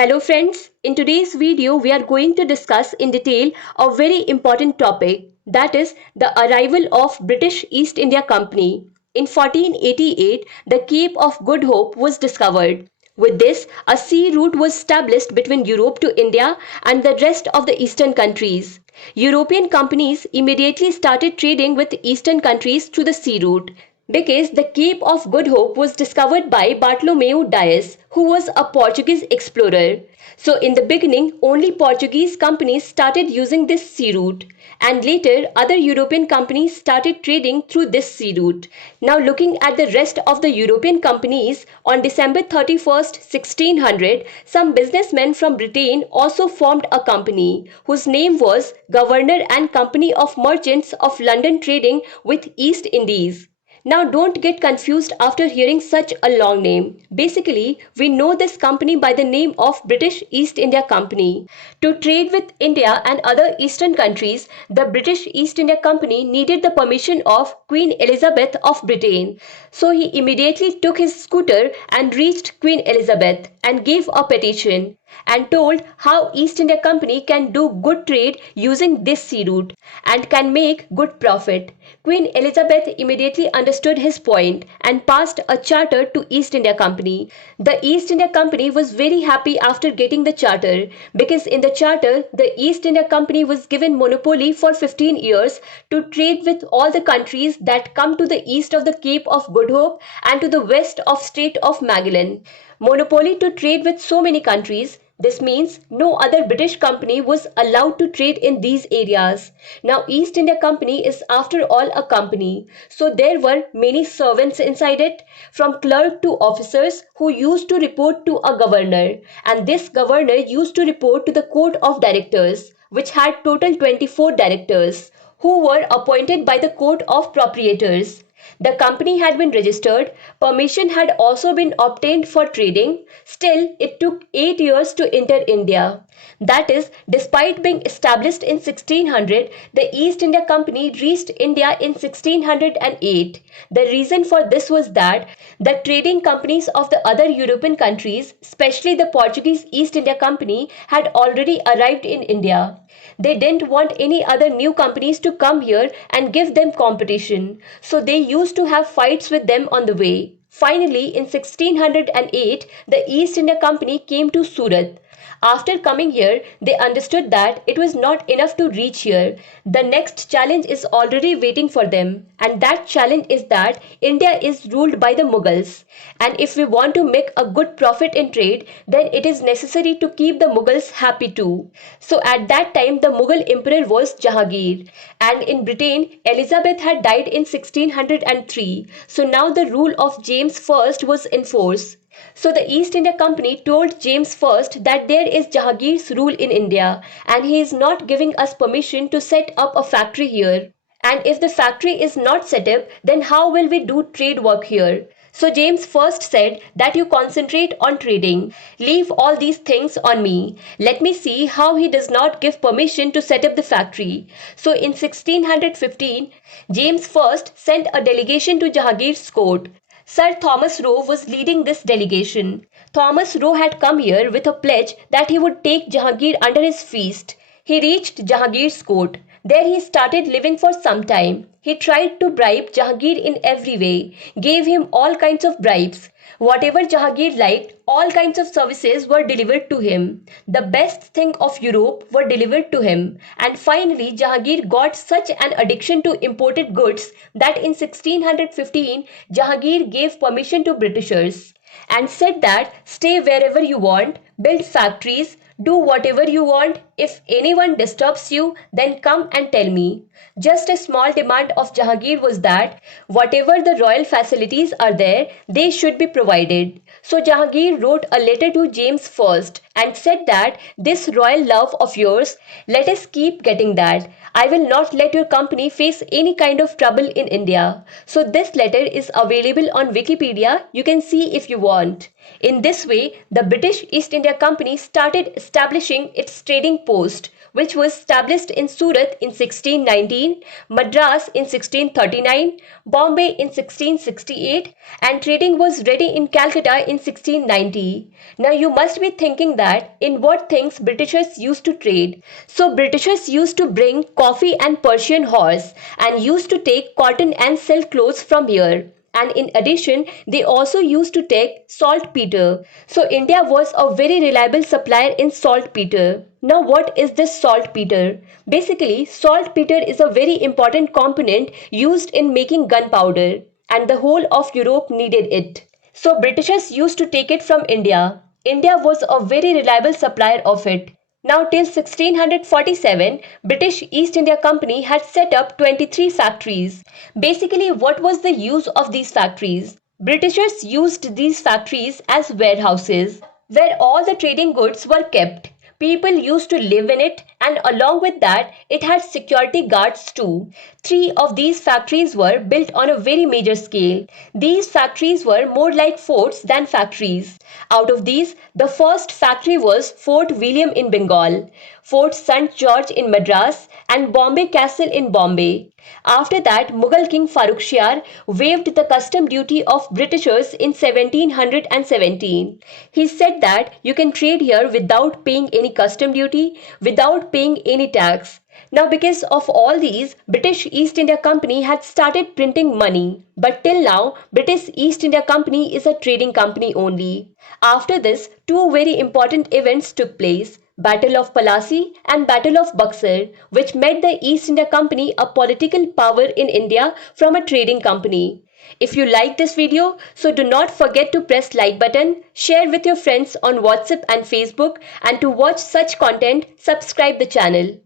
Hello friends, in today's video we are going to discuss in detail a very important topic, that is the arrival of British East India Company. In 1488, the Cape of Good Hope was discovered. With this, a sea route was established between Europe to India and the rest of the eastern countries. European companies immediately started trading with eastern countries through the sea route because the Cape of Good Hope was discovered by Bartolomeu Dias, who was a Portuguese explorer. So, in the beginning, only Portuguese companies started using this sea route, and later, other European companies started trading through this sea route. Now, looking at the rest of the European companies, on December 31st, 1600, some businessmen from Britain also formed a company whose name was Governor and Company of Merchants of London Trading with East Indies. Now, don't get confused after hearing such a long name. Basically, we know this company by the name of British East India Company. To trade with India and other eastern countries, the British East India Company needed the permission of Queen Elizabeth of Britain. So he immediately took his scooter and reached Queen Elizabeth and gave a petition and told how East India Company can do good trade using this sea route and can make good profit. Queen Elizabeth immediately understood his point and passed a charter to East India Company. The East India Company was very happy after getting the charter because in the charter the East India Company was given monopoly for 15 years to trade with all the countries that come to the east of the Cape of Good Hope and to the west of Strait of Magellan. Monopoly to trade with so many countries. This means no other British company was allowed to trade in these areas. Now, East India Company is after all a company, so there were many servants inside it, from clerk to officers who used to report to a governor, and this governor used to report to the court of directors, which had total 24 directors, who were appointed by the court of proprietors. The company had been registered, permission had also been obtained for trading, still, it took 8 years to enter India. That is, despite being established in 1600, the East India Company reached India in 1608. The reason for this was that the trading companies of the other European countries, especially the Portuguese East India Company, had already arrived in India. They didn't want any other new companies to come here and give them competition, so they used to have fights with them on the way. Finally, in 1608, the East India Company came to Surat. After coming here, they understood that it was not enough to reach here. The next challenge is already waiting for them, and that challenge is that India is ruled by the Mughals. And if we want to make a good profit in trade, then it is necessary to keep the Mughals happy too. So at that time, the Mughal emperor was Jahangir, and in Britain, Elizabeth had died in 1603. So now the rule of James I was in force. So the East India Company told James I that there is Jahangir's rule in India and he is not giving us permission to set up a factory here. And if the factory is not set up, then how will we do trade work here? So James first said that you concentrate on trading. Leave all these things on me. Let me see how he does not give permission to set up the factory. So in 1615, James first sent a delegation to Jahangir's court. Sir Thomas Roe was leading this delegation. Thomas Roe had come here with a pledge that he would take Jahangir under his feast. He reached Jahangir's court. There he started living for some time. He tried to bribe Jahangir in every way, gave him all kinds of bribes. Whatever Jahangir liked, all kinds of services were delivered to him. The best thing of Europe were delivered to him. And finally, Jahangir got such an addiction to imported goods that in 1615, Jahangir gave permission to Britishers and said that stay wherever you want, build factories, do whatever you want. If anyone disturbs you, then come and tell me. Just a small demand of Jahangir was that whatever the royal facilities are there, they should be provided. So Jahangir wrote a letter to James I and said that this royal love of yours, let us keep getting that. I will not let your company face any kind of trouble in India. So this letter is available on Wikipedia. You can see if you want. In this way, the British East India Company started establishing its trading post, which was established in Surat in 1619, Madras in 1639, Bombay in 1668, and trading was ready in Calcutta in 1690. Now you must be thinking that in what things Britishers used to trade. So Britishers used to bring coffee and Persian horse and used to take cotton and silk clothes from here. And in addition, they also used to take saltpeter. So India was a very reliable supplier in saltpeter. Now what is this saltpeter? Basically, saltpeter is a very important component used in making gunpowder, and the whole of Europe needed it. So Britishers used to take it from India. India was a very reliable supplier of it. Now till 1647, British East India Company had set up 23 factories. Basically, what was the use of these factories? Britishers used these factories as warehouses where all the trading goods were kept. People used to live in it, and along with that, it had security guards too. Three of these factories were built on a very major scale. These factories were more like forts than factories. Out of these, the first factory was Fort William in Bengal, Fort St. George in Madras, and Bombay Castle in Bombay. After that, Mughal King Farrukhsiyar waived the custom duty of Britishers in 1717. He said that you can trade here without paying any custom duty, without paying any tax. Now, because of all these, British East India Company had started printing money. But till now, British East India Company is a trading company only. After this, two very important events took place. Battle of Palasi and Battle of Buxar, which made the East India Company a political power in India from a trading company. If you like this video, so do not forget to press like button, share with your friends on WhatsApp and Facebook, and to watch such content, subscribe the channel.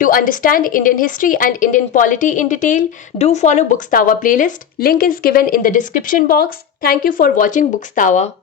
To understand Indian history and Indian polity in detail, do follow Bookstawa playlist. Link is given in the description box. Thank you for watching Bookstawa.